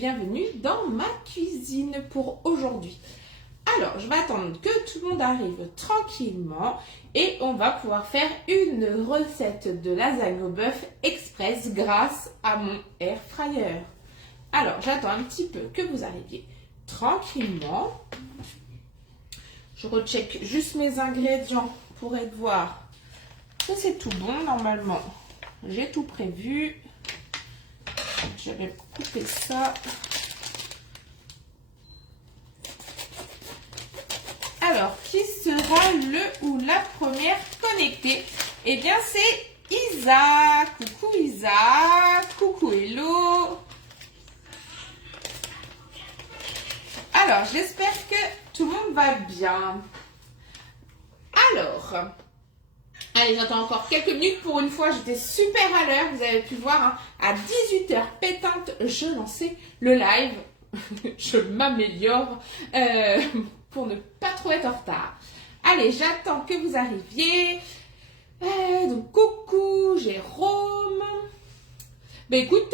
bienvenue dans ma cuisine pour aujourd'hui. Alors, je vais attendre que tout le monde arrive tranquillement et on va pouvoir faire une recette de lasagne au bœuf express grâce à mon air fryer. Alors, j'attends un petit peu que vous arriviez tranquillement. Je recheck juste mes ingrédients pour être voir que c'est tout bon normalement. J'ai tout prévu. Je vais couper ça. Alors, qui sera le ou la première connectée? Eh bien, c'est Isa. Coucou Isa. Coucou Hello. Alors, j'espère que tout le monde va bien. Alors, allez, j'attends encore quelques minutes. Pour une fois, j'étais super à l'heure. Vous avez pu voir, hein, à 18h pétante, je lançais le live. Je m'améliore pour ne pas trop être en retard. Allez, j'attends que vous arriviez. Donc, coucou, Jérôme. Ben écoute,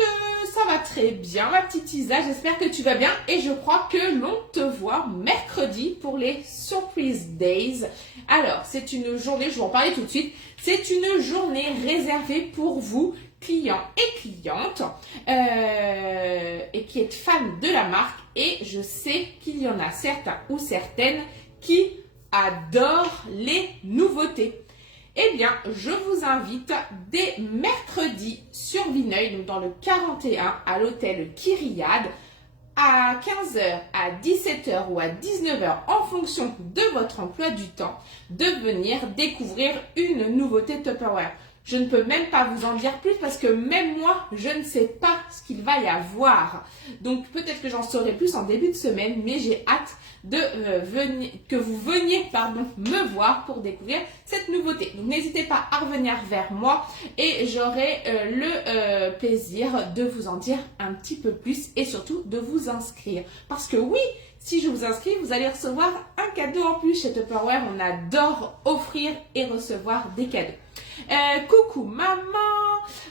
ça va très bien, ma petite Isa. J'espère que tu vas bien. Et je crois que l'on te voit mercredi pour les Surprise Days. Alors, c'est une journée, je vais en parler tout de suite. C'est une journée réservée pour vous, clients et clientes, et qui êtes fans de la marque. Et je sais qu'il y en a certains ou certaines qui adorent les nouveautés. Eh bien, je vous invite dès mercredi sur Vineuil, donc dans le 41 à l'hôtel Kyriade, à 15h, à 17h ou à 19h en fonction de votre emploi du temps, de venir découvrir une nouveauté Tupperware. Je ne peux même pas vous en dire plus parce que même moi, je ne sais pas ce qu'il va y avoir. Donc peut-être que j'en saurai plus en début de semaine, mais j'ai hâte de que vous veniez me voir pour découvrir cette nouveauté. Donc n'hésitez pas à revenir vers moi et j'aurai le plaisir de vous en dire un petit peu plus et surtout de vous inscrire. Parce que oui, si je vous inscris, vous allez recevoir un cadeau en plus chez Tupperware. On adore offrir et recevoir des cadeaux. Coucou maman.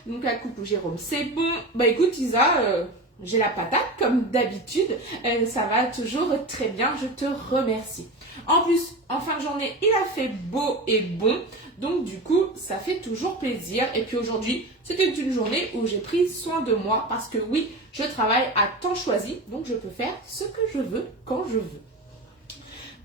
Donc là, coucou Jérôme, c'est bon. Bah écoute Isa, j'ai la patate comme d'habitude. Ça va toujours très bien, je te remercie. En plus, en fin de journée, il a fait beau et bon. Donc du coup, ça fait toujours plaisir. Et puis aujourd'hui, c'était une journée où j'ai pris soin de moi. Parce que oui, je travaille à temps choisi. Donc je peux faire ce que je veux quand je veux.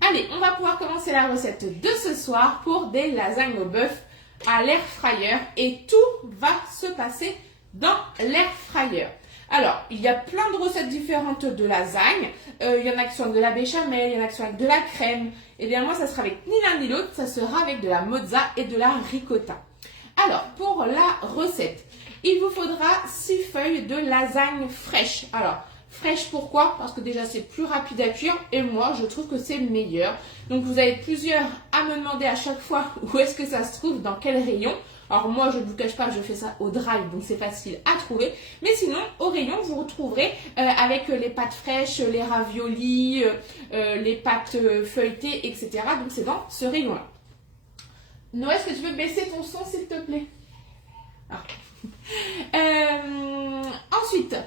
Allez, on va pouvoir commencer la recette de ce soir pour des lasagnes au bœuf à l'air fryer et tout va se passer dans l'air fryer. Alors, il y a plein de recettes différentes de lasagne. Il y en a qui sont avec de la béchamel, il y en a qui sont avec de la crème. Et bien moi, ça sera avec ni l'un ni l'autre, ça sera avec de la mozza et de la ricotta. Alors, pour la recette, il vous faudra 6 feuilles de lasagne fraîche. Alors, fraîche pourquoi? Parce que déjà c'est plus rapide à cuire et moi je trouve que c'est meilleur. Donc vous avez plusieurs à me demander à chaque fois où est-ce que ça se trouve, dans quel rayon. Alors moi je ne vous cache pas, je fais ça au drive donc c'est facile à trouver. Mais sinon au rayon vous retrouverez avec les pâtes fraîches, les raviolis, les pâtes feuilletées, etc. Donc c'est dans ce rayon là. Noé, est-ce que tu veux baisser ton son s'il te plaît? Ensuite,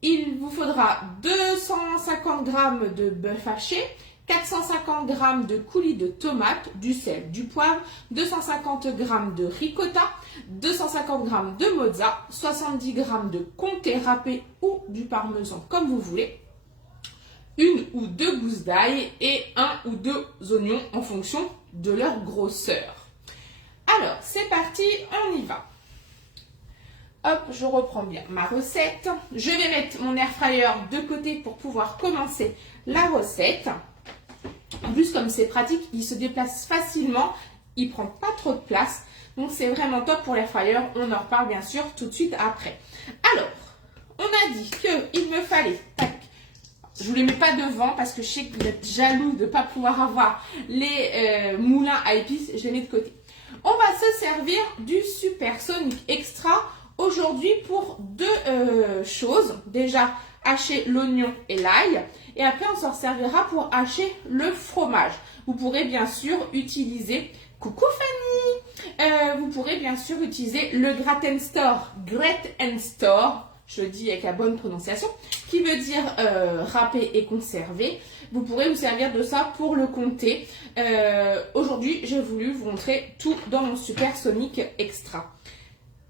il vous faudra 250 g de bœuf haché, 450 g de coulis de tomates, du sel, du poivre, 250 g de ricotta, 250 g de mozza, 70 g de comté râpé ou du parmesan comme vous voulez, une ou deux gousses d'ail et un ou deux oignons en fonction de leur grosseur. Alors, c'est parti, on y va. Hop, je reprends bien ma recette. Je vais mettre mon air fryer de côté pour pouvoir commencer la recette. En plus, comme c'est pratique, il se déplace facilement. Il ne prend pas trop de place. Donc, c'est vraiment top pour l'air fryer. On en reparle bien sûr tout de suite après. Alors, on a dit qu'il me fallait... Tac, je ne vous les mets pas devant parce que je sais que vous êtes jaloux de ne pas pouvoir avoir les moulins à épices. Je les mets de côté. On va se servir du Supersonic Extra aujourd'hui pour deux choses. Déjà, hacher l'oignon et l'ail. Et après, on s'en servira pour hacher le fromage. Vous pourrez bien sûr utiliser... Coucou Fanny, vous pourrez bien sûr utiliser le Gratin Store. Gratin Store. je le dis avec la bonne prononciation, qui veut dire râper et conserver. Vous pourrez vous servir de ça pour le compter. Aujourd'hui, j'ai voulu vous montrer tout dans mon Supersonic Extra.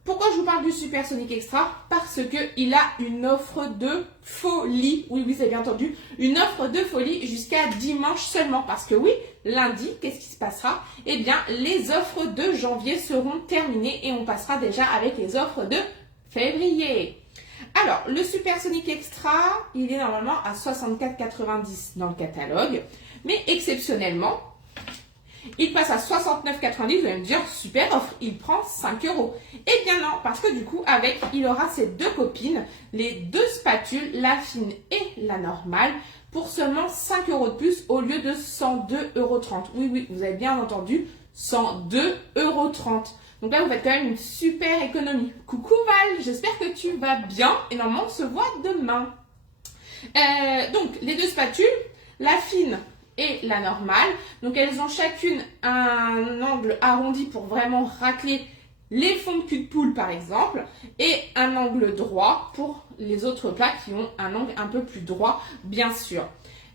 Pourquoi je vous parle du Supersonic Extra? Parce qu'il a une offre de folie. Oui, vous avez bien entendu. Une offre de folie jusqu'à dimanche seulement. Parce que oui, lundi, qu'est-ce qui se passera? Eh bien, les offres de janvier seront terminées et on passera déjà avec les offres de février. Alors, le Supersonic Extra, il est normalement à 64,90 dans le catalogue. Mais exceptionnellement, il passe à 69,90, vous allez me dire, super offre, il prend 5 €. Eh bien non, parce que du coup, avec, il aura ses deux copines, les deux spatules, la fine et la normale, pour seulement 5 € de plus au lieu de 102,30 €. Oui, vous avez bien entendu, 102,30 €. Donc là, vous faites quand même une super économie. Coucou Val, j'espère que tu vas bien et normalement, on se voit demain. Donc, les deux spatules, la fine et la normale. Donc elles ont chacune un angle arrondi pour vraiment racler les fonds de cul de poule par exemple et un angle droit pour les autres plats qui ont un angle un peu plus droit bien sûr.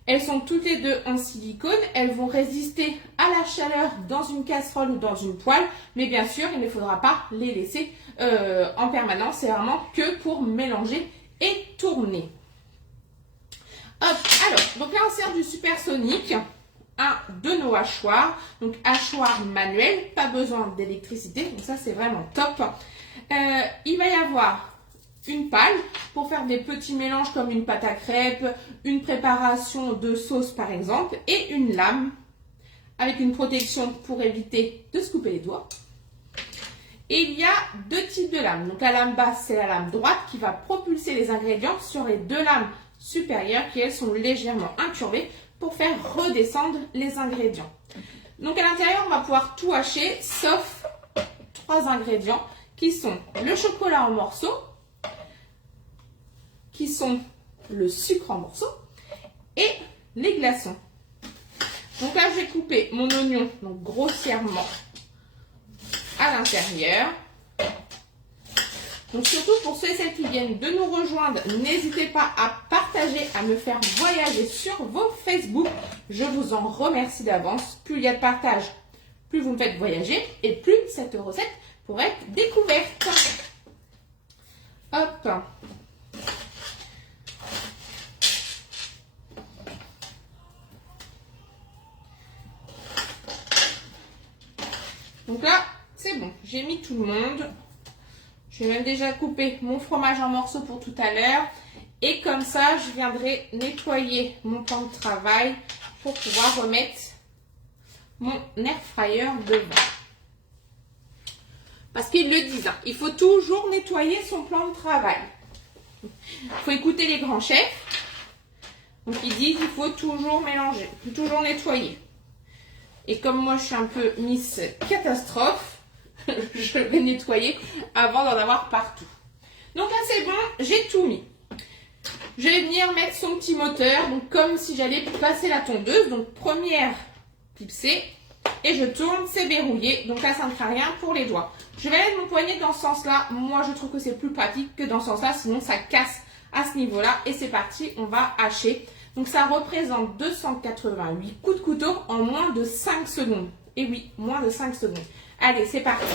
Elles sont toutes les deux en silicone, elles vont résister à la chaleur dans une casserole ou dans une poêle, mais bien sûr il ne faudra pas les laisser en permanence, c'est vraiment que pour mélanger et tourner. Hop, alors, donc là on sert du Supersonic, de nos hachoirs, donc hachoir manuel, pas besoin d'électricité, donc ça c'est vraiment top. Il va y avoir une palle pour faire des petits mélanges comme une pâte à crêpes, une préparation de sauce par exemple, et une lame avec une protection pour éviter de se couper les doigts. Et il y a deux types de lames, donc la lame basse c'est la lame droite qui va propulser les ingrédients sur les deux lames supérieures qui elles sont légèrement incurvées pour faire redescendre les ingrédients. Donc à l'intérieur on va pouvoir tout hacher sauf trois ingrédients qui sont le chocolat en morceaux, qui sont le sucre en morceaux et les glaçons. Donc là je vais couper mon oignon donc grossièrement à l'intérieur. Donc surtout pour ceux et celles qui viennent de nous rejoindre, n'hésitez pas à partager, à me faire voyager sur vos Facebook. Je vous en remercie d'avance. Plus il y a de partage, plus vous me faites voyager et plus cette recette pourrait être découverte. Hop. Donc là, c'est bon, j'ai mis tout le monde. Je vais même déjà couper mon fromage en morceaux pour tout à l'heure. Et comme ça, je viendrai nettoyer mon plan de travail pour pouvoir remettre mon air fryer devant. Parce qu'ils le disent, hein, il faut toujours nettoyer son plan de travail. Il faut écouter les grands chefs. Donc ils disent qu'il faut toujours mélanger, toujours nettoyer. Et comme moi je suis un peu Miss Catastrophe, je vais nettoyer avant d'en avoir partout. Donc là c'est bon, j'ai tout mis. Je vais venir mettre son petit moteur, donc comme si j'allais passer la tondeuse. Donc première clipsée et je tourne, c'est verrouillé. Donc là ça ne fera rien pour les doigts. Je vais mettre mon poignet dans ce sens-là. Moi je trouve que c'est plus pratique que dans ce sens-là, sinon ça casse à ce niveau-là. Et c'est parti, on va hacher. Donc ça représente 288 coups de couteau en moins de 5 secondes. Et oui, moins de 5 secondes. Allez, c'est parti.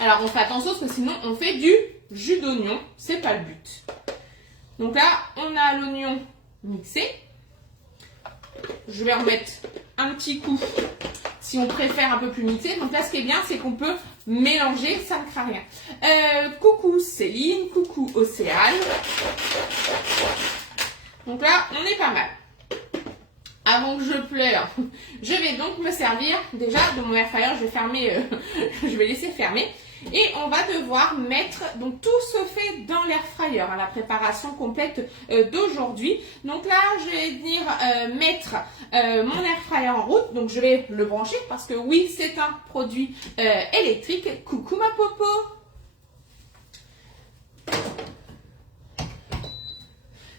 Alors, on fait attention parce que sinon, on fait du jus d'oignon. C'est pas le but. Donc là, on a l'oignon mixé. Je vais remettre un petit coup si on préfère un peu plus mixé. Donc là, ce qui est bien, c'est qu'on peut mélanger, ça ne craint rien. Coucou Céline, coucou Océane. Donc là, on est pas mal. Avant que je pleure, je vais donc me servir déjà de mon air fryer. Je vais fermer, je vais laisser fermer. Et on va devoir mettre, donc tout se fait dans l'air fryer, hein, la préparation complète d'aujourd'hui. Donc là, je vais venir mettre mon air fryer en route. Donc je vais le brancher parce que oui, c'est un produit électrique. Coucou ma popo!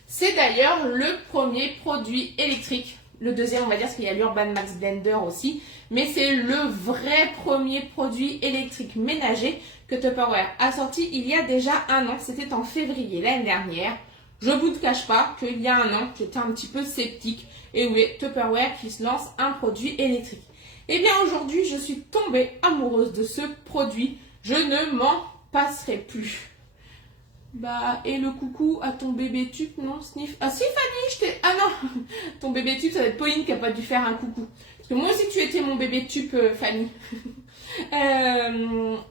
C'est d'ailleurs le premier produit électrique. Le deuxième, on va dire, parce qu'il y a l'Urban Max Blender aussi. Mais c'est le vrai premier produit électrique ménager que Tupperware a sorti il y a déjà un an. C'était en février l'année dernière. Je ne vous cache pas qu'il y a un an, j'étais un petit peu sceptique. Et oui, Tupperware qui se lance un produit électrique. Eh bien aujourd'hui, je suis tombée amoureuse de ce produit. Je ne m'en passerai plus. Bah, et le coucou à ton bébé tube, non, Sniff? Ah si, Fanny, je t'ai... Ah non, ton bébé tube, ça va être Pauline qui n'a pas dû faire un coucou. Parce que moi aussi, tu étais mon bébé tube, Fanny.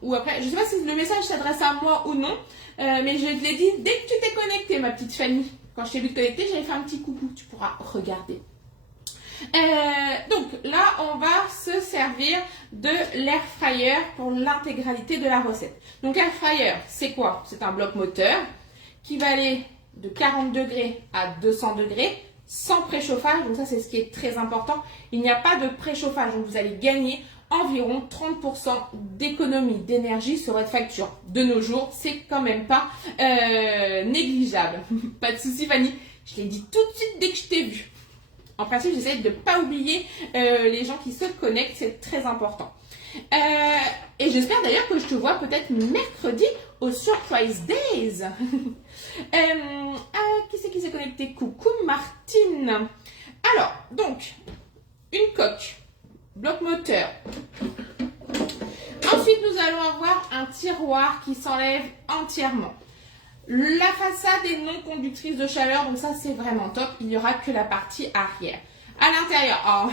Ou après, je sais pas si le message s'adresse à moi ou non, mais je te l'ai dit dès que tu t'es connectée, ma petite Fanny. Quand je t'ai vu te connecter, j'avais fait un petit coucou, tu pourras regarder. Donc là, on va se servir de l'air fryer pour l'intégralité de la recette. Donc l'air fryer, c'est quoi? C'est un bloc moteur qui va aller de 40 degrés à 200 degrés sans préchauffage. Donc ça, c'est ce qui est très important. Il n'y a pas de préchauffage, donc vous allez gagner environ 30% d'économie d'énergie sur votre facture. De nos jours, c'est quand même pas négligeable. Pas de souci, Fanny. Je l'ai dit tout de suite dès que je t'ai vu. En principe, j'essaie de ne pas oublier les gens qui se connectent, c'est très important. Et j'espère d'ailleurs que je te vois peut-être mercredi au Surprise Days. Qui c'est qui s'est connecté? Coucou Martine. Alors, donc, une coque, bloc moteur. Ensuite, nous allons avoir un tiroir qui s'enlève entièrement. La façade est non conductrice de chaleur, donc ça c'est vraiment top. Il n'y aura que la partie arrière. À l'intérieur,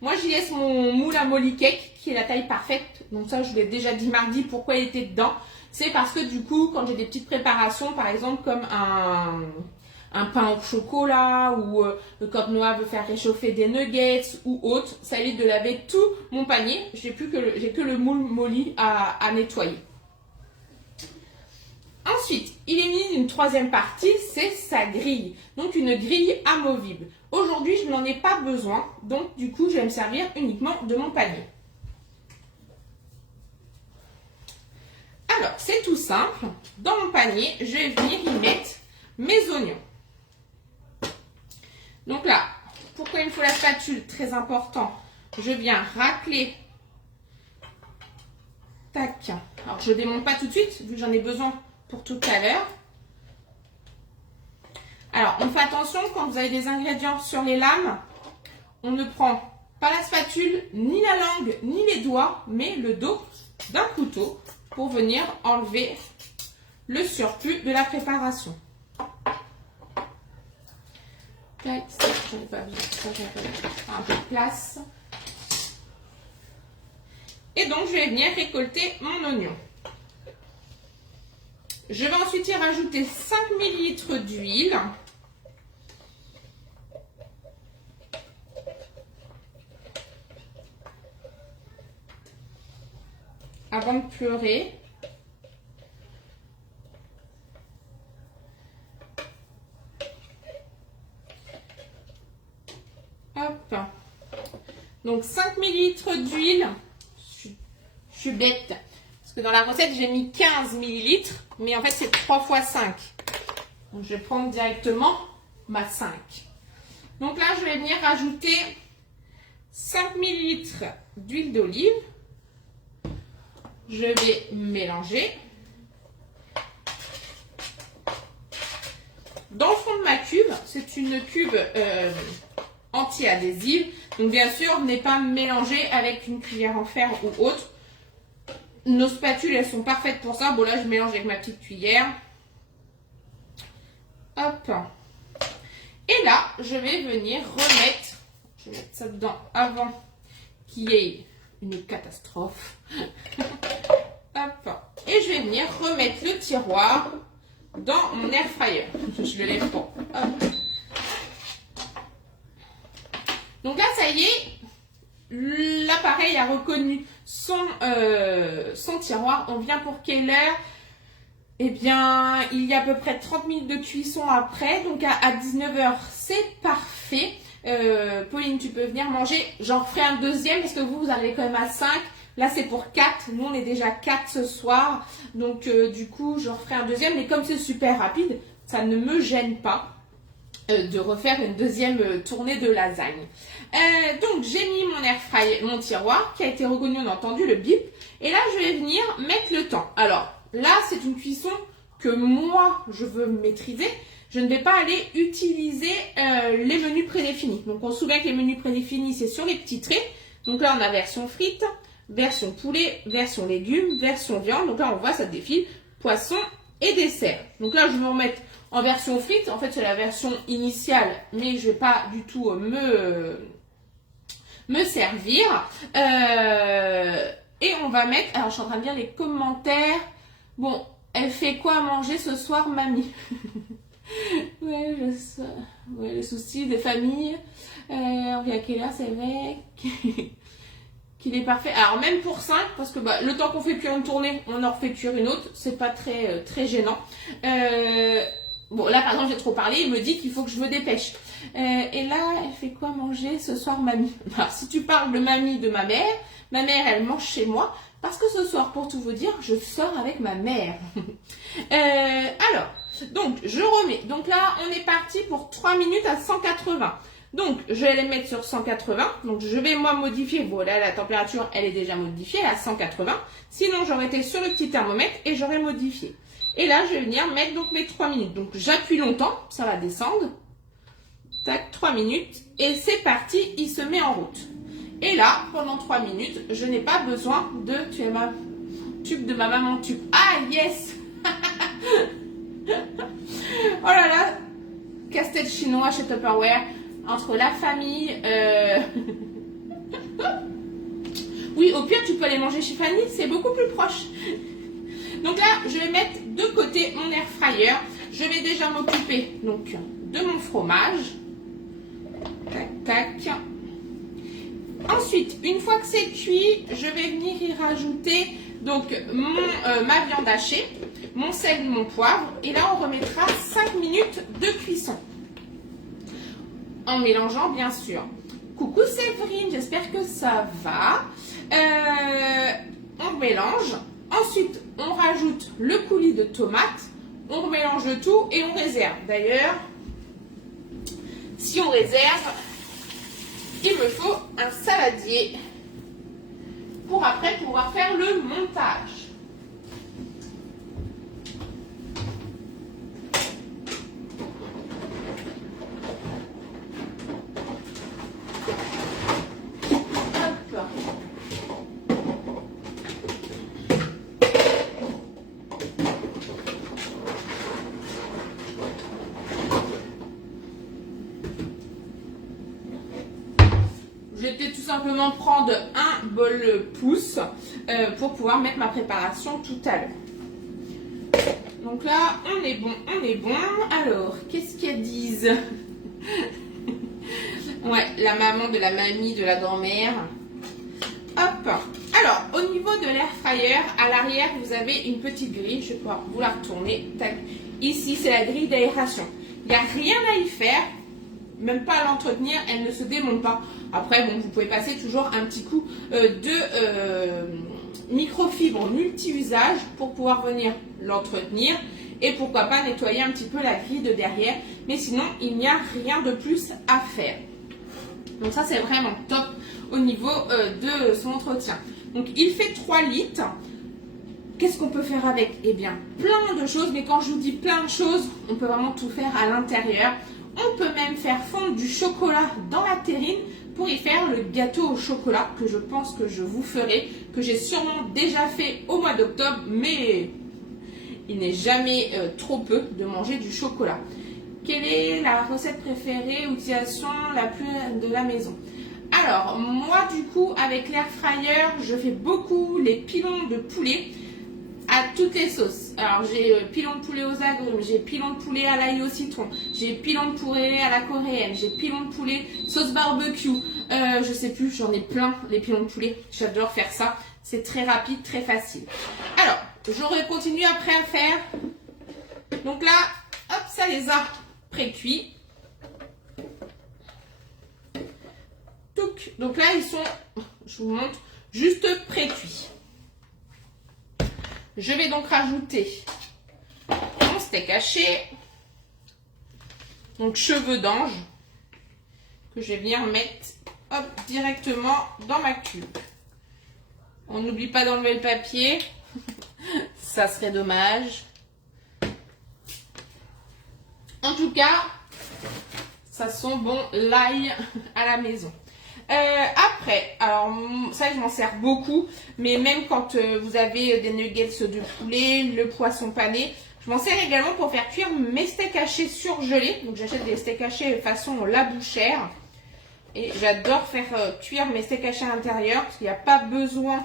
moi j'y laisse mon moule à molly cake qui est la taille parfaite. Donc ça je vous l'ai déjà dit mardi pourquoi il était dedans. C'est parce que du coup quand j'ai des petites préparations, par exemple comme un pain au chocolat ou quand Noah veut faire réchauffer des nuggets ou autre, ça évite de laver tout mon panier. J'ai que le moule molly à nettoyer. Ensuite, il est mis une troisième partie, c'est sa grille. Donc une grille amovible. Aujourd'hui, je n'en ai pas besoin, donc du coup, je vais me servir uniquement de mon panier. Alors, c'est tout simple. Dans mon panier, je vais venir y mettre mes oignons. Donc là, pourquoi il me faut la spatule? Très important. Je viens racler. Tac. Alors, je ne démonte pas tout de suite, vu que j'en ai besoin pour tout à l'heure. Alors, on fait attention quand vous avez des ingrédients sur les lames, on ne prend pas la spatule, ni la langue, ni les doigts, mais le dos d'un couteau pour venir enlever le surplus de la préparation. Tac, ça, j'en ai pas besoin, ça, j'en ai pas besoin. Un peu de place. Et donc, je vais venir récolter mon oignon. Je vais ensuite y rajouter 5 ml d'huile. Avant de pleurer. Hop. Donc 5 ml d'huile. Je suis bête. Parce que dans la recette, j'ai mis 15 ml. Mais en fait, c'est 3 fois 5. Donc, je vais prendre directement ma 5. Donc là, je vais venir rajouter 5 ml d'huile d'olive. Je vais mélanger. Dans le fond de ma cube, c'est une cube anti-adhésive. Donc bien sûr, n'est pas mélangée avec une cuillère en fer ou autre. Nos spatules, elles sont parfaites pour ça. Bon, là, je mélange avec ma petite cuillère. Hop. Et là, je vais venir remettre, je vais mettre ça dedans avant qu'il y ait une catastrophe. Hop. Et je vais venir remettre le tiroir dans mon air fryer. Je le lève pas. Hop. Donc là, ça y est, l'appareil a reconnu son tiroir. On vient pour quelle heure? Eh bien, il y a à peu près 30 minutes de cuisson après. Donc à 19h, c'est parfait. Pauline, tu peux venir manger. J'en ferai un deuxième parce que vous allez quand même à 5. Là, c'est pour 4. Nous, on est déjà 4 ce soir. Donc, du coup, j'en ferai un deuxième. Mais comme c'est super rapide, ça ne me gêne pas. de refaire une deuxième tournée de lasagne. Donc j'ai mis mon air fryer, mon tiroir qui a été reconnu, on a entendu le bip. Et là je vais venir mettre le temps. Alors là c'est une cuisson que moi je veux maîtriser. Je ne vais pas aller utiliser les menus prédéfinis. Donc on se souvient que les menus prédéfinis c'est sur les petits traits. Donc là on a version frites, version poulet, version légumes, version viande. Donc là on voit ça défile poisson et dessert. Donc là je vais me remettre en version frites. En fait c'est la version initiale mais je ne vais pas du tout me servir. Et on va mettre, alors je suis en train de lire les commentaires. Bon, elle fait quoi à manger ce soir mamie? Ouais, je sais. Ouais, les soucis des familles. On vient à quelle heure, c'est vrai qu'il est parfait. Alors même pour 5, parce que bah, le temps qu'on fait cuire une tournée, on en refait cuire une autre. C'est pas très gênant. Bon, là par exemple j'ai trop parlé, il me dit qu'il faut que je me dépêche. Et là, elle fait quoi manger ce soir mamie? Alors si tu parles de mamie de ma mère elle mange chez moi. Parce que ce soir, pour tout vous dire, je sors avec ma mère. Alors, donc, je remets. Donc là, on est parti pour 3 minutes à 180. Donc, je vais les mettre sur 180. Donc, je vais moi modifier. Bon, là, la température, elle est déjà modifiée à 180. Sinon, j'aurais été sur le petit thermomètre et j'aurais modifié. Et là, je vais venir mettre donc mes 3 minutes. Donc, j'appuie longtemps. Ça va descendre. Tac, 3 minutes. Et c'est parti, il se met en route. Et là, pendant 3 minutes, je n'ai pas besoin de... Tu es ma tube de ma maman tube. Ah, yes. Oh là là. Casse-tête chinois chez Tupperware. Entre la famille... Oui, au pire, tu peux aller manger chez Fanny. C'est beaucoup plus proche. Donc là, je vais mettre de côté mon air fryer. Je vais déjà m'occuper donc de mon fromage. Tac, tac. Ensuite, une fois que c'est cuit, je vais venir y rajouter donc ma viande hachée, mon sel, mon poivre. Et là, on remettra 5 minutes de cuisson. En mélangeant, bien sûr. Coucou Séverine, j'espère que ça va. On mélange. Ensuite, on rajoute le coulis de tomates. On mélange le tout et on réserve. D'ailleurs, si on réserve... Il me faut un saladier pour après pouvoir faire le montage. Hop. Je vais tout simplement prendre un bol pouce pour pouvoir mettre ma préparation tout à l'heure. Donc là, on est bon, on est bon. Alors, qu'est-ce qu'elles disent? Ouais, la maman de la mamie, de la grand-mère. Hop. Alors, au niveau de l'air fryer, à l'arrière, vous avez une petite grille. Je vais pouvoir vous la retourner. Tac. Ici, c'est la grille d'aération. Il n'y a rien à y faire. Même pas à l'entretenir, elle ne se démonte pas. Après, bon, vous pouvez passer toujours un petit coup de microfibre multi-usage pour pouvoir venir l'entretenir et pourquoi pas nettoyer un petit peu la grille de derrière. Mais sinon, il n'y a rien de plus à faire. Donc ça, c'est vraiment top au niveau de son entretien. Donc, il fait 3 litres. Qu'est-ce qu'on peut faire avec? Eh bien, plein de choses. Mais quand je vous dis plein de choses, on peut vraiment tout faire à l'intérieur. On peut même faire fondre du chocolat dans la terrine pour y faire le gâteau au chocolat que je pense que je vous ferai, que j'ai sûrement déjà fait au mois d'octobre, mais il n'est jamais trop peu de manger du chocolat. Quelle est la recette préférée, utilisation la plus de la maison? Alors, moi du coup, avec l'air fryer, je fais beaucoup les pilons de poulet à toutes les sauces. Alors j'ai pilon de poulet aux agrumes, j'ai pilon de poulet à l'ail au citron, j'ai pilon de poulet à la coréenne, j'ai pilon de poulet sauce barbecue, je sais plus, j'en ai plein les pilons de poulet, j'adore faire ça, c'est très rapide, très facile. Alors, j'aurais continué après à faire, donc là, hop, ça les a pré-cuits. Donc là, ils sont, je vous montre, juste pré-cuits. Je vais donc rajouter mon steak haché. donc cheveux d'ange, que je vais venir mettre hop, directement dans ma cube. On n'oublie pas d'enlever le papier, ça serait dommage. En tout cas, ça sent bon l'ail à la maison. Après, alors ça je m'en sers beaucoup, mais même quand vous avez des nuggets de poulet, le poisson pané, je m'en sers également pour faire cuire mes steaks hachés surgelés. Donc j'achète des steaks hachés façon la bouchère. Et j'adore faire cuire mes steaks hachés à l'intérieur parce qu'il n'y a pas besoin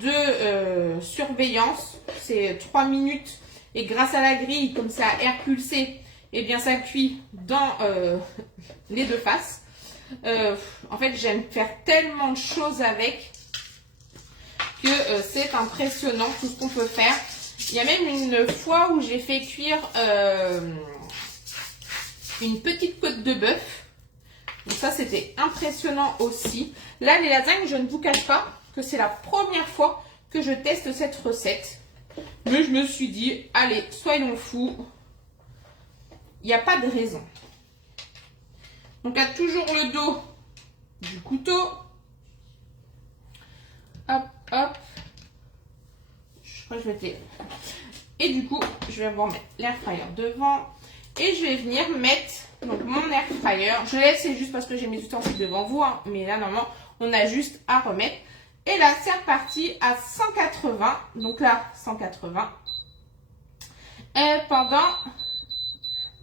de surveillance. C'est 3 minutes et grâce à la grille, comme ça à air pulsé, et bien ça cuit dans les deux faces. En fait, j'aime faire tellement de choses avec que c'est impressionnant tout ce qu'on peut faire. Il y a même une fois où j'ai fait cuire une petite côte de bœuf. Donc ça, c'était impressionnant aussi. Là, les lasagnes, je ne vous cache pas que c'est la première fois que je teste cette recette. Mais je me suis dit, allez, soyons fous. Il n'y a pas de raison. Donc, à toujours le dos du couteau. Hop, hop. Je crois que je vais Et du coup, je vais avoir l'air fryer devant. Et je vais venir mettre donc, mon air fryer. Je laisse, c'est juste parce que j'ai mes ustensiles devant vous. Hein, mais là, normalement, on a juste à remettre. Et là, c'est reparti à 180. Donc là, 180. Et pendant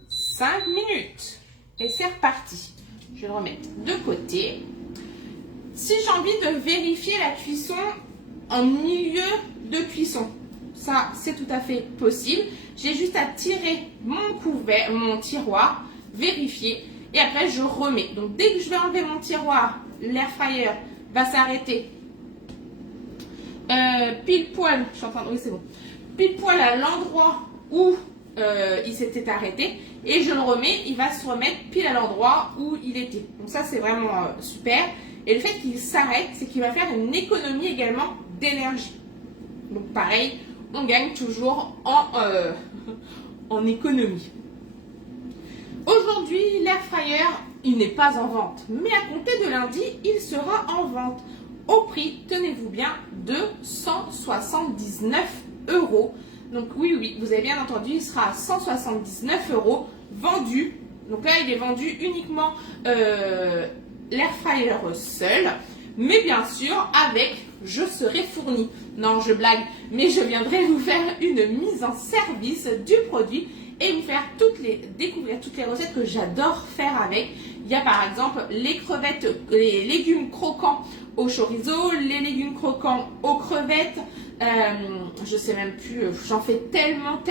5 minutes. Et c'est reparti. Je vais le remettre de côté. Si j'ai envie de vérifier la cuisson en milieu de cuisson, ça c'est tout à fait possible. J'ai juste à tirer mon tiroir, vérifier et après je remets. Donc dès que je vais enlever mon tiroir, l'air fryer va s'arrêter pile poil. Je suis en train de... Oui, c'est bon. Pile poil à l'endroit où il s'était arrêté et je le remets, il va se remettre pile à l'endroit où il était. Donc ça c'est vraiment super. Et le fait qu'il s'arrête, c'est qu'il va faire une économie également d'énergie. Donc pareil, on gagne toujours en économie. Aujourd'hui, l'air fryer, il n'est pas en vente. Mais à compter de lundi, il sera en vente. Au prix, tenez-vous bien, de 179 €. Donc oui, vous avez bien entendu, il sera à 179 € vendu. Donc là, il est vendu uniquement l'air fryer seul. Mais bien sûr, avec je serai fourni. Non, je blague, mais je viendrai vous faire une mise en service du produit et vous faire découvrir toutes les recettes que j'adore faire avec. Il y a par exemple les crevettes, les légumes croquants au chorizo, les légumes croquants aux crevettes. Je sais même plus, j'en fais tellement.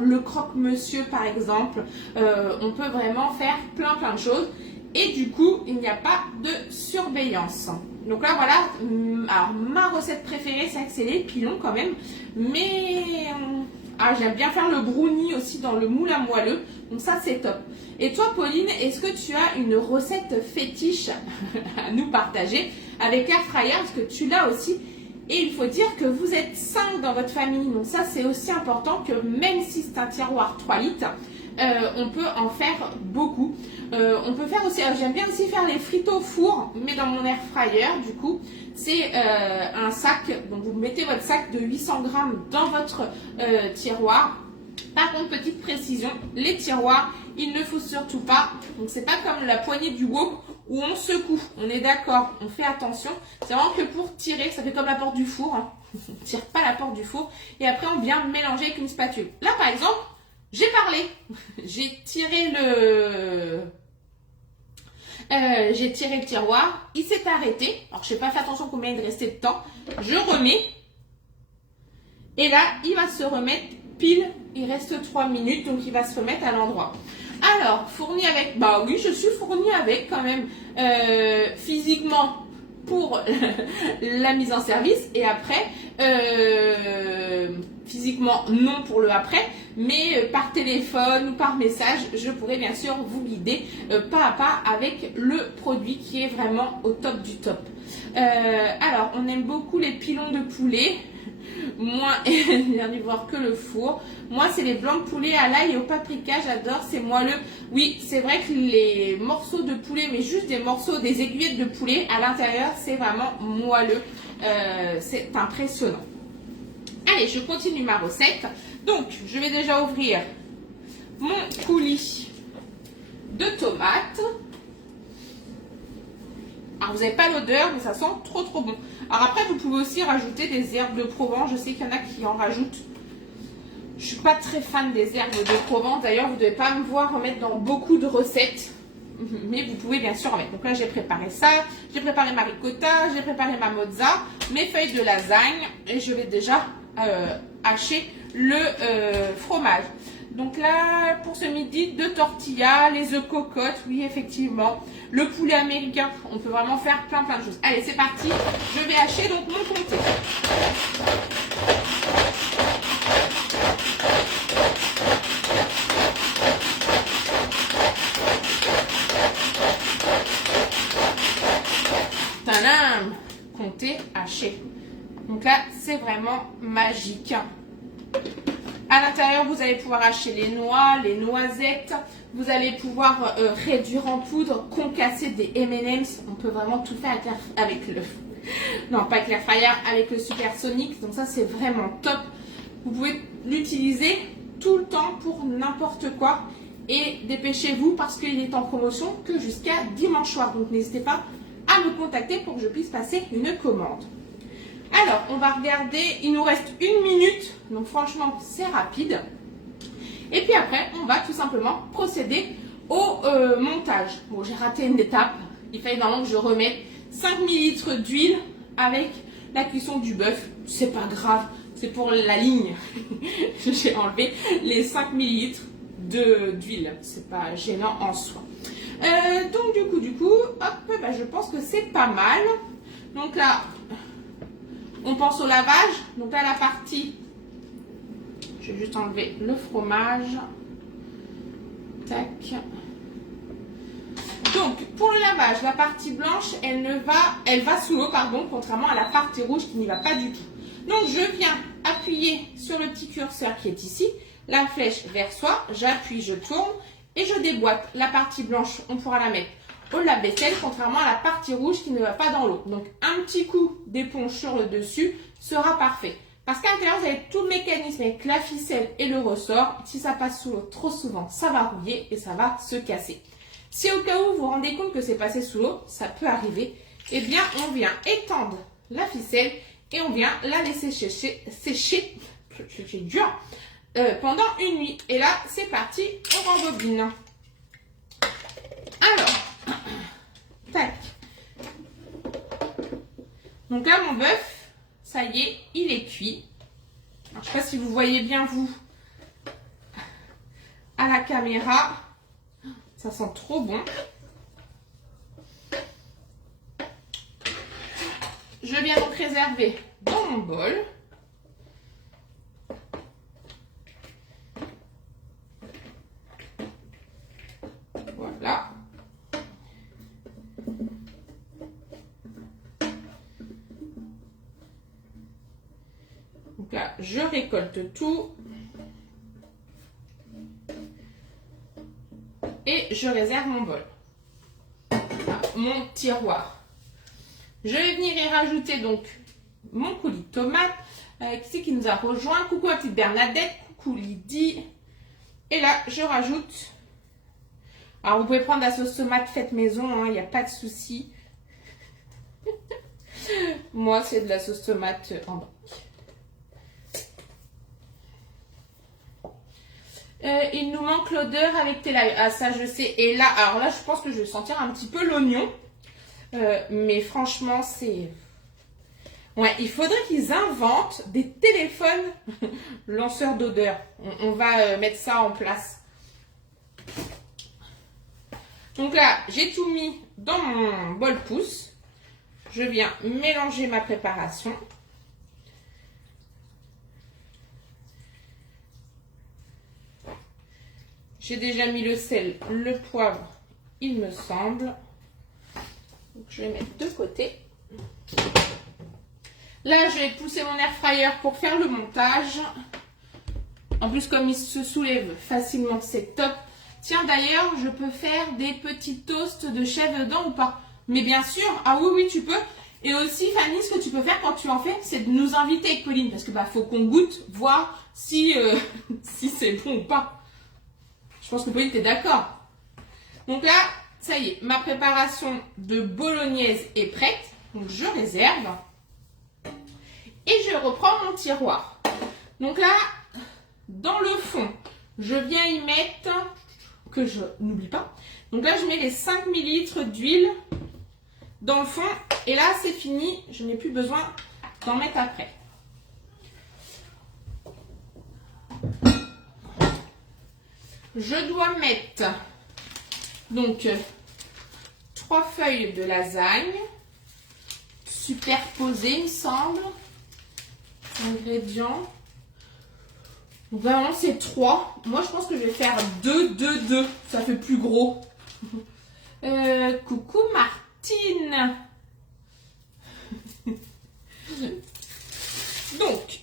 Le croque-monsieur par exemple. On peut vraiment faire plein de choses. Et du coup, il n'y a pas de surveillance. Donc là, voilà. Alors, ma recette préférée, c'est que c'est les pilons quand même. Mais j'aime bien faire le brownie aussi dans le moule à moelleux. Donc ça, c'est top. Et toi, Pauline, est-ce que tu as une recette fétiche à nous partager avec Air Fryer? Parce que tu l'as aussi. Et il faut dire que vous êtes 5 dans votre famille. Donc ça, c'est aussi important que même si c'est un tiroir 3 litres, on peut en faire beaucoup. On peut faire aussi, j'aime bien aussi faire les frites au four, mais dans mon air fryer, du coup, c'est un sac. Donc vous mettez votre sac de 800 grammes dans votre tiroir. Par contre, petite précision, les tiroirs, il ne faut surtout pas. Donc c'est pas comme la poignée du wok où on secoue. On est d'accord, on fait attention. C'est vraiment que pour tirer, ça fait comme la porte du four. Hein. On ne tire pas la porte du four. Et après, on vient mélanger avec une spatule. Là, par exemple, j'ai parlé. J'ai tiré le tiroir. Il s'est arrêté. Alors, je n'ai pas fait attention combien il restait de temps. Je remets. Et là, il va se remettre pile. Il reste 3 minutes. Donc, il va se remettre à l'endroit. Alors, fourni avec... Bah oui, je suis fournie avec quand même. Physiquement pour la mise en service. Et après... physiquement non pour le après, mais par téléphone ou par message, je pourrais bien sûr vous guider pas à pas avec le produit qui est vraiment au top du top. Alors, on aime beaucoup les pilons de poulet. moins énergivore que le four. Moi, c'est les blancs de poulet à l'ail et au paprika, j'adore, c'est moelleux. Oui, c'est vrai que les morceaux de poulet, mais juste des morceaux, des aiguillettes de poulet à l'intérieur, c'est vraiment moelleux. C'est impressionnant. Allez, je continue ma recette. Donc, je vais déjà ouvrir mon coulis de tomates. Alors, vous n'avez pas l'odeur, mais ça sent trop bon. Alors après, vous pouvez aussi rajouter des herbes de Provence. Je sais qu'il y en a qui en rajoutent. Je ne suis pas très fan des herbes de Provence. D'ailleurs, vous ne devez pas me voir en mettre dans beaucoup de recettes. Mais vous pouvez bien sûr en mettre. Donc là, j'ai préparé ça. J'ai préparé ma ricotta. J'ai préparé ma mozza. Mes feuilles de lasagne. Et je vais déjà hacher le fromage. Donc là, pour ce midi, 2 tortillas, les œufs cocottes, oui, effectivement. Le poulet américain, on peut vraiment faire plein de choses. Allez, c'est parti. Je vais hacher donc mon comté. Tadam! Comté haché. Donc là, c'est vraiment magique. À l'intérieur, vous allez pouvoir hacher les noix, les noisettes. Vous allez pouvoir réduire en poudre, concasser des M&M's. On peut vraiment tout faire avec le... Non, pas avec l'air fryer, avec le supersonic. Donc ça, c'est vraiment top. Vous pouvez l'utiliser tout le temps pour n'importe quoi. Et dépêchez-vous parce qu'il est en promotion que jusqu'à dimanche soir. Donc n'hésitez pas à me contacter pour que je puisse passer une commande. Alors, on va regarder, il nous reste 1 minute, donc franchement, c'est rapide. Et puis après, on va tout simplement procéder au montage. Bon, j'ai raté une étape, il fallait normalement que je remette 5 ml d'huile avec la cuisson du bœuf. C'est pas grave, c'est pour la ligne. J'ai enlevé les 5 ml d'huile, c'est pas gênant en soi. Donc du coup, hop, bah, je pense que c'est pas mal. Donc là... On pense au lavage. Donc là, la partie, je vais juste enlever le fromage. Tac. Donc, pour le lavage, la partie blanche, elle va sous l'eau, pardon, contrairement à la partie rouge qui n'y va pas du tout. Donc, je viens appuyer sur le petit curseur qui est ici, la flèche vers soi, j'appuie, je tourne et je déboîte. La partie blanche, on pourra la mettre au lave-vaisselle, contrairement à la partie rouge qui ne va pas dans l'eau. Donc, un petit coup d'éponge sur le dessus sera parfait. Parce qu'à l'intérieur, vous avez tout le mécanisme avec la ficelle et le ressort. Si ça passe sous l'eau trop souvent, ça va rouiller et ça va se casser. Si au cas où vous vous rendez compte que c'est passé sous l'eau, ça peut arriver, eh bien, on vient étendre la ficelle et on vient la laisser sécher pendant une nuit. Et là, c'est parti, on rembobine. Alors, tac. Donc là, mon bœuf, ça y est, il est cuit. Alors, je ne sais pas si vous voyez bien, vous, à la caméra. Ça sent trop bon. Je viens donc réserver dans mon bol. Voilà. Donc là, je récolte tout. Et je réserve mon bol. Mon tiroir. Je vais venir y rajouter donc mon coulis de tomates. Qui c'est qui nous a rejoint? Coucou à petite Bernadette. Coucou Lydie. Et là, je rajoute... Alors, vous pouvez prendre la sauce tomate faite maison. Il n'y a pas de souci. Moi, c'est de la sauce tomate en brique. Il nous manque l'odeur avec tes lives. Ah, ça, je sais. Et là, alors là, je pense que je vais sentir un petit peu l'oignon. Mais franchement, c'est... Ouais, il faudrait qu'ils inventent des téléphones lanceurs d'odeur. On va mettre ça en place. Donc là, j'ai tout mis dans mon bol pouce. Je viens mélanger ma préparation. J'ai déjà mis le sel, le poivre, il me semble. Donc, je vais mettre de côté. Là, je vais pousser mon air fryer pour faire le montage. En plus, comme il se soulève facilement, c'est top. Tiens, d'ailleurs, je peux faire des petits toasts de chèvre dedans ou pas? Mais bien sûr, ah oui, oui, tu peux. Et aussi, Fanny, ce que tu peux faire quand tu en fais, c'est de nous inviter avec Pauline. Parce que faut qu'on goûte, voir si, si c'est bon ou pas. Je pense que Pauline, t'es d'accord. Donc là, ça y est, ma préparation de bolognaise est prête. Donc je réserve. Et je reprends mon tiroir. Donc là, dans le fond, je viens y mettre, que je n'oublie pas. Donc là, je mets les 5 ml d'huile dans le fond. Et là, c'est fini. Je n'ai plus besoin d'en mettre après. Je dois mettre donc 3 feuilles de lasagne superposées, il me semble. Ingrédients. Donc vraiment, c'est 3. Moi, je pense que je vais faire 2, 2, 2. Ça fait plus gros. Coucou Martine. Donc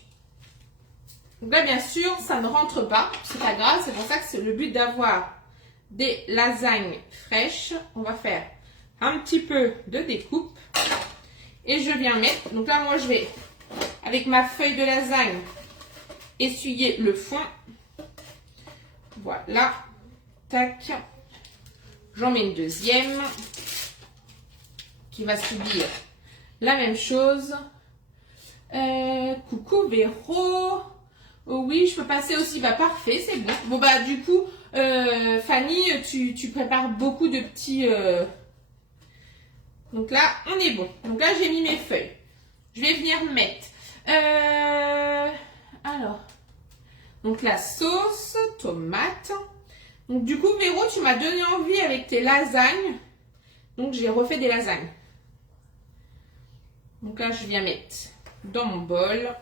là, bien sûr, ça ne rentre pas. C'est pas grave, c'est pour ça que c'est le but d'avoir des lasagnes fraîches. On va faire un petit peu de découpe. Et je viens mettre. Donc là, moi, je vais, avec ma feuille de lasagne, essuyer le fond. Voilà. Tac. J'en mets une deuxième qui va subir la même chose. Coucou Véro. Oh oui, je peux passer aussi. Bah parfait, c'est bon. Bon bah du coup, Fanny, tu prépares beaucoup de petits... Donc là, on est bon. Donc là, j'ai mis mes feuilles. Je vais venir mettre... Alors, donc la sauce, tomate. Donc du coup, Véro, tu m'as donné envie avec tes lasagnes. Donc j'ai refait des lasagnes. Donc là, je viens mettre dans mon bol.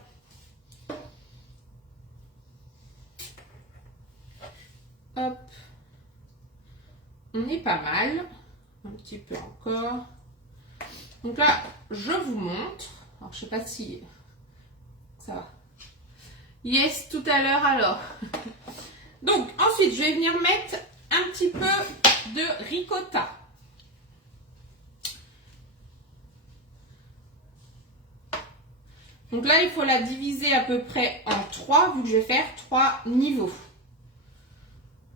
Hop. On est pas mal. Un petit peu encore. Donc là, je vous montre. Alors, je sais pas si ça va. Yes, tout à l'heure alors. Donc, ensuite, je vais venir mettre un petit peu de ricotta. Donc là, il faut la diviser à peu près en 3, vu que je vais faire 3 niveaux.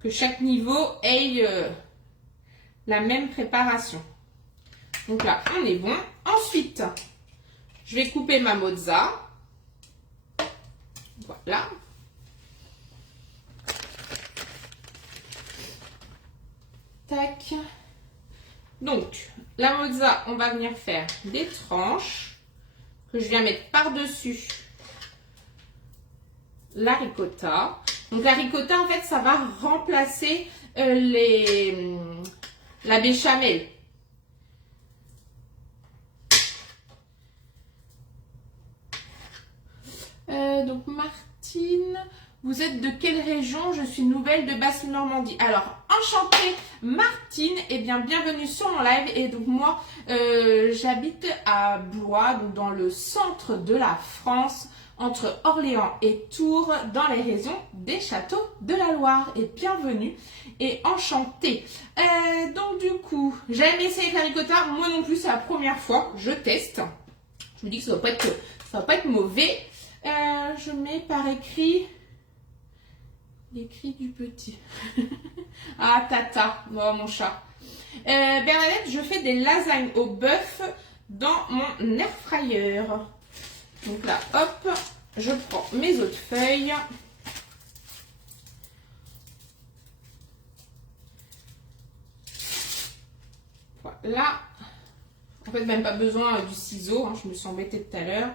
Que chaque niveau ait la même préparation. Donc là, on est bon. Ensuite, je vais couper ma mozza. Voilà. Tac. Donc, la mozza, on va venir faire des tranches que je viens mettre par-dessus la ricotta. Donc, la ricotta, en fait, ça va remplacer la béchamel. Donc, Martine, vous êtes de quelle région? Je suis nouvelle de Basse-Normandie. Alors, enchantée Martine, et bien bienvenue sur mon live. Et donc moi, j'habite à Blois, donc dans le centre de la France, entre Orléans et Tours, dans les régions des châteaux de la Loire. Et bienvenue et enchantée. Donc du coup, j'ai jamais essayé la ricotta, moi non plus, c'est la première fois, je teste. Je me dis que ça va pas être mauvais. Je mets par écrit les cris du petit. Ah, Tata, oh, mon chat. Bernadette, je fais des lasagnes au bœuf dans mon air fryer. Donc là, hop, je prends mes autres feuilles. Voilà. En fait, même pas besoin du ciseau, hein, je me suis embêtée tout à l'heure.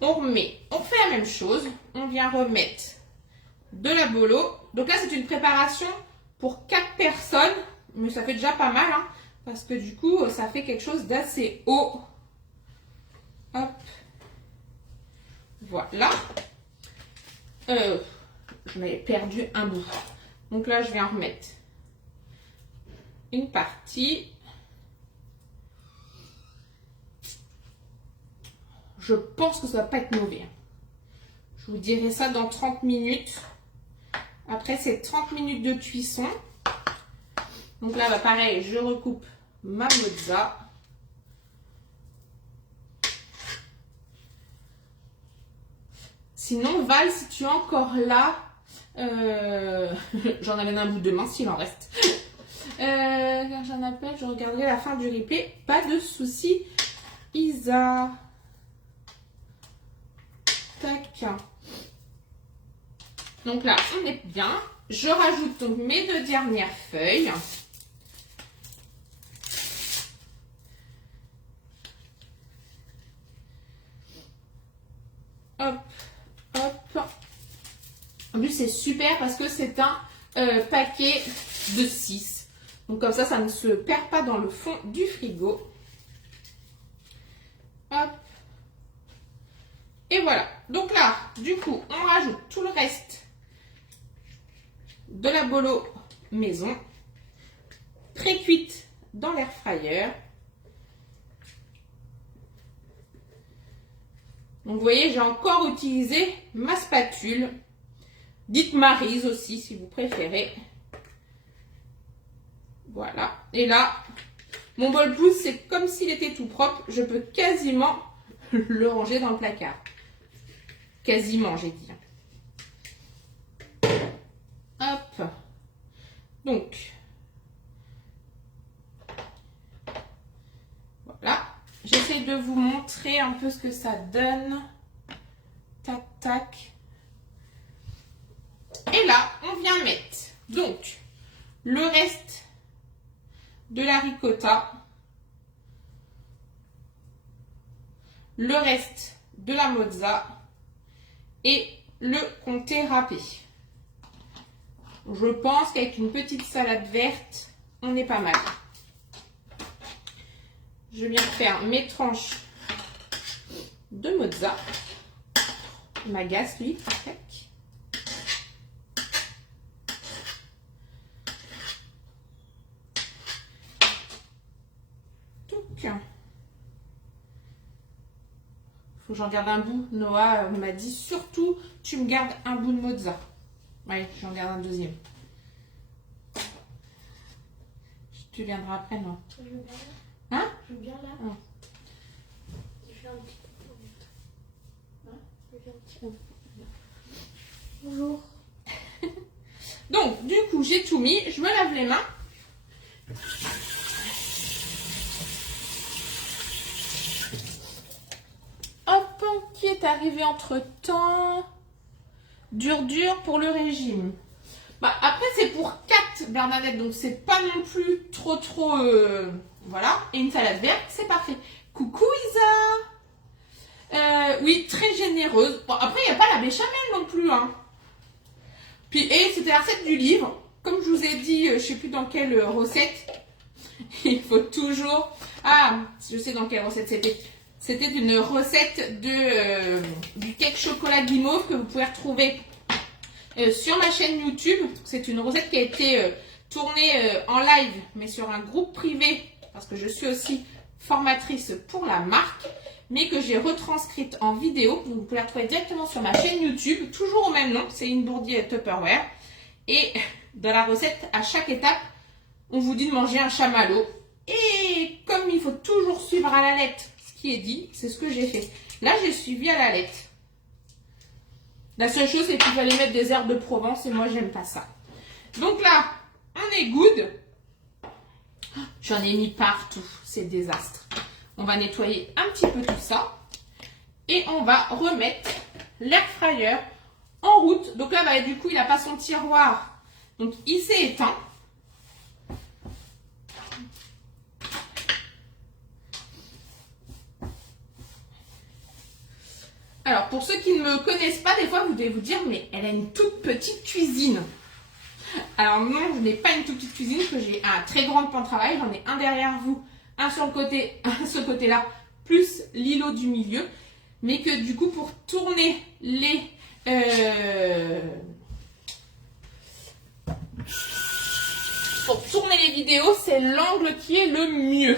On fait la même chose. On vient remettre de la bolo. Donc là, c'est une préparation pour 4 personnes. Mais ça fait déjà pas mal, hein, parce que du coup, ça fait quelque chose d'assez haut. Hop. Voilà. Je m'avais perdu un bout. Donc là, je viens remettre une partie. je pense que ça va pas être mauvais. Je vous dirai ça dans 30 minutes. Après, c'est 30 minutes de cuisson. Donc là, bah, pareil, je recoupe ma mozza. Sinon, Val, si tu es encore là, j'en amène un bout de main s'il en reste. Quand j'en appelle, je regarderai la fin du replay. Pas de souci, Isa. Tac. Donc là, on est bien. Je rajoute donc mes 2 dernières feuilles. Hop, hop. En plus, c'est super parce que c'est un paquet de 6. Donc comme ça ne se perd pas dans le fond du frigo. Hop. Et voilà. Donc là, du coup, on rajoute tout le reste de la bolo maison, pré-cuite dans l'air fryer. Donc vous voyez, j'ai encore utilisé ma spatule. Dites Maryse aussi si vous préférez. Voilà. Et là, mon bol pouce, c'est comme s'il était tout propre. Je peux quasiment le ranger dans le placard. Quasiment, j'ai dit. Hop. Donc, voilà. J'essaie de vous montrer un peu ce que ça donne. Tac, tac. Et là, on vient mettre donc le reste de la ricotta, le reste de la mozza et le comté râpé. Je pense qu'avec une petite salade verte, on est pas mal. Je viens faire mes tranches de mozza. Il m'agace lui. Tac. Faut que j'en garde un bout. Noah m'a dit surtout tu me gardes un bout de mozza. Ouais, j'en garde un deuxième. Tu viendras après, non? Je veux bien là. Hein? Je veux bien là. Ah. Je fais un petit peu pour mettre. Hein? Je fais un petit peu. Bonjour. Donc, du coup, j'ai tout mis. Je me lave les mains. Hop, qui est arrivé entre-temps? Dur pour le régime. Bah, après, c'est pour 4 Bernadette, donc c'est pas non plus trop, voilà. Et une salade verte, c'est parfait. Coucou Isa. Oui, très généreuse. Bon, après, il n'y a pas la béchamel non plus, hein. Puis, et c'était la recette du livre. Comme je vous ai dit, je sais plus dans quelle recette. Il faut toujours... Ah, je sais dans quelle recette c'était. C'était une recette du cake chocolat guimauve que vous pouvez retrouver sur ma chaîne YouTube. C'est une recette qui a été tournée en live, mais sur un groupe privé, parce que je suis aussi formatrice pour la marque, mais que j'ai retranscrite en vidéo. Vous pouvez la retrouver directement sur ma chaîne YouTube, toujours au même nom, c'est une bourdier Tupperware. Et dans la recette, à chaque étape, on vous dit de manger un chamallow. Et comme il faut toujours suivre à la lettre ce qui est dit, c'est ce que j'ai fait. Là, j'ai suivi à la lettre. La seule chose, c'est qu'il fallait mettre des herbes de Provence et moi, j'aime pas ça. Donc là, on est good. J'en ai mis partout, c'est le désastre. On va nettoyer un petit peu tout ça. Et on va remettre l'air fryer en route. Donc là, bah, du coup, il n'a pas son tiroir. Donc, il s'est éteint. Alors, pour ceux qui ne me connaissent pas, des fois, vous devez vous dire, mais elle a une toute petite cuisine. Alors non, je n'ai pas une toute petite cuisine, que j'ai un très grand pan de travail. J'en ai un derrière vous, un sur le côté, un sur ce côté-là, plus l'îlot du milieu. Mais que du coup, pour tourner les... Pour tourner les vidéos, c'est l'angle qui est le mieux.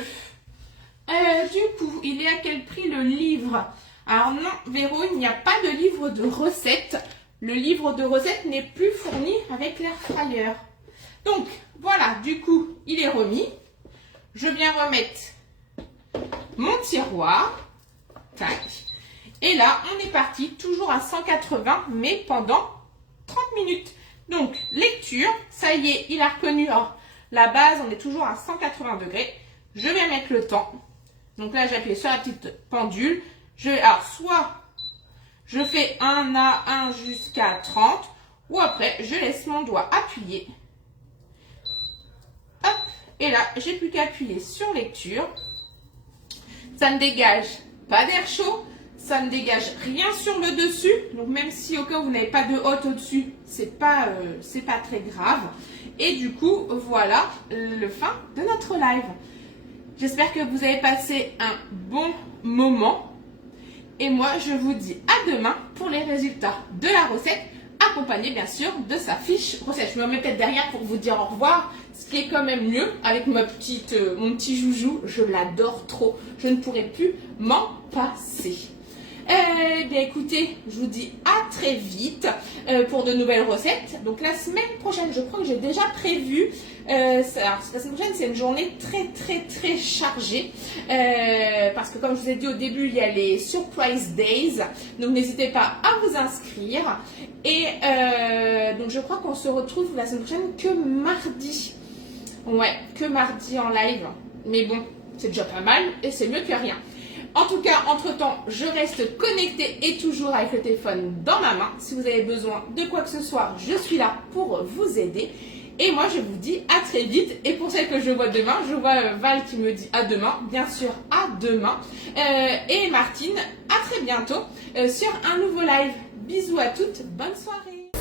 Du coup, il est à quel prix le livre? Alors non, Véro, il n'y a pas de livre de recettes. Le livre de recettes n'est plus fourni avec l'air fryer. Donc, voilà, du coup, il est remis. Je viens remettre mon tiroir. Tac. Et là, on est parti, toujours à 180, mais pendant 30 minutes. Donc, lecture, ça y est, il a reconnu la base, on est toujours à 180 degrés. Je vais mettre le temps. Donc là, j'appuie sur la petite pendule. Alors, soit je fais 1 à 1 jusqu'à 30, ou après, je laisse mon doigt appuyer. Hop, et là, j'ai plus qu'à appuyer sur lecture. Ça ne dégage pas d'air chaud. Ça ne dégage rien sur le dessus, donc même si au cas où vous n'avez pas de hotte au-dessus, c'est pas très grave. Et du coup, voilà le fin de notre live. J'espère que vous avez passé un bon moment. Et moi, je vous dis à demain pour les résultats de la recette, accompagnée bien sûr de sa fiche recette. Je me mets peut-être derrière pour vous dire au revoir, ce qui est quand même mieux avec mon petit joujou. Je l'adore trop, je ne pourrais plus m'en passer. Eh bien écoutez, je vous dis à très vite pour de nouvelles recettes. Donc la semaine prochaine, je crois que j'ai déjà prévu, alors la semaine prochaine c'est une journée très chargée parce que comme je vous ai dit au début, il y a les Surprise Days. Donc n'hésitez pas à vous inscrire. Et donc je crois qu'on se retrouve la semaine prochaine que mardi. Ouais, que mardi en live. Mais bon, c'est déjà pas mal et c'est mieux que rien. En tout cas, entre-temps, je reste connectée et toujours avec le téléphone dans ma main. Si vous avez besoin de quoi que ce soit, je suis là pour vous aider. Et moi, je vous dis à très vite. Et pour celles que je vois demain, je vois Val qui me dit à demain. Bien sûr, à demain. Et Martine, à très bientôt sur un nouveau live. Bisous à toutes, bonne soirée.